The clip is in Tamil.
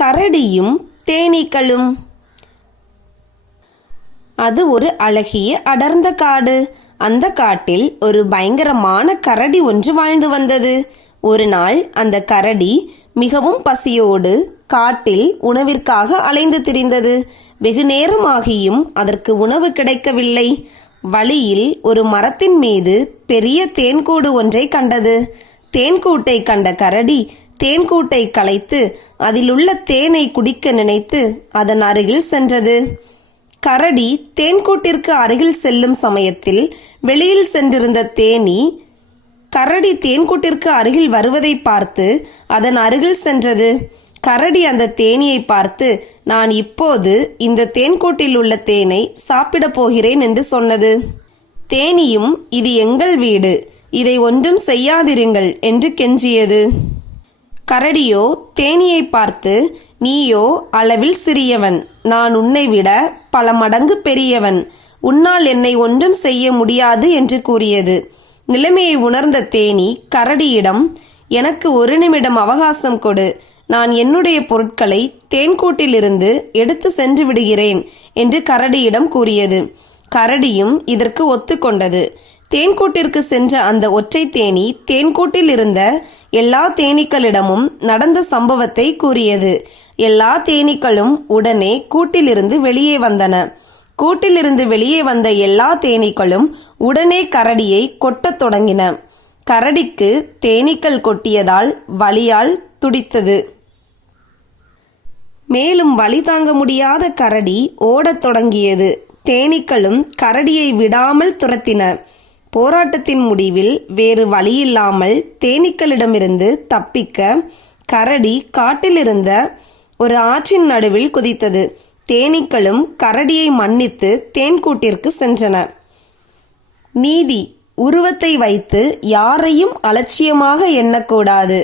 கரடியும் தேனீக்களும். அது ஒரு அழகிய அடர்ந்த காடு. அந்த காட்டில் ஒரு பயங்கரமான கரடி ஒன்று வாழ்ந்து வந்தது. ஒரு நாள் அந்த கரடி மிகவும் பசியோடு காட்டில் உணவிற்காக அலைந்து திரிந்தது. வெகு நேரமாகியும் அதற்கு உணவு கிடைக்கவில்லை. வழியில் ஒரு மரத்தின் மீது பெரிய தேன்கூடு ஒன்றை கண்டது. தேன்கூட்டை கண்ட கரடி தேன்கூட்டை கலைத்து அதிலுள்ள தேனை குடிக்க நினைத்து அதன் அருகில் சென்றது. கரடி தேன்கூட்டிற்கு அருகில் செல்லும் சமயத்தில் வெளியில் சென்றிருந்த தேனீ கரடி தேன்கூட்டிற்கு அருகில் வருவதை பார்த்து அதன் அருகில் சென்றது. கரடி அந்த தேனீயை பார்த்து, நான் இப்போது இந்த தேன்கூட்டில் உள்ள தேனை சாப்பிடப் போகிறேன் என்று சொன்னது. தேனீயும், இது எங்கள் வீடு, இதை ஒன்றும் செய்யாதிருங்கள் என்று கெஞ்சியது. கரடியோ தேனீயை பார்த்து, நீயோ அளவில் சிறியவன், நான் உன்னை விட பல மடங்கு பெரியவன், உன்னால் என்னை ஒன்றும் செய்ய முடியாது என்று கூறியது. நிலைமையை உணர்ந்த தேனீ கரடியிடம், எனக்கு ஒரு நிமிடம் அவகாசம் கொடு, நான் என்னுடைய பொருட்களை தேன்கூட்டிலிருந்து எடுத்து சென்று விடுகிறேன் என்று கரடியிடம் கூறியது. கரடியும் இதற்கு ஒத்துக்கொண்டது. தேன்கூட்டிற்கு சென்ற அந்த ஒற்றை தேனீ தேன்கூட்டில் இருந்த எல்லா தேனீக்களிடமும் நடந்த சம்பவத்தை கூறியது. எல்லா தேனீக்களும் உடனே கூட்டிலிருந்து வெளியே வந்தன. கூட்டிலிருந்து வெளியே வந்த எல்லா தேனீக்களும் உடனே கரடியை கொட்டத் தொடங்கின. கரடிக்கு தேனீக்கள் கொட்டியதால் வலியால் துடித்தது. மேலும் வலி தாங்க முடியாத கரடி ஓடத் தொடங்கியது. தேனீக்களும் கரடியை விடாமல் துரத்தின. போராட்டத்தின் முடிவில் வேறு வழியில்லாமல் தேனீக்களிடமிருந்து தப்பிக்க கரடி காட்டிலிருந்த ஒரு ஆற்றின் நடுவில் குதித்தது. தேனீக்களும் கரடியை மன்னித்து தேன்கூட்டிற்கு சென்றன. நீதி: உருவத்தை வைத்து யாரையும் அலட்சியமாக எண்ணக்கூடாது.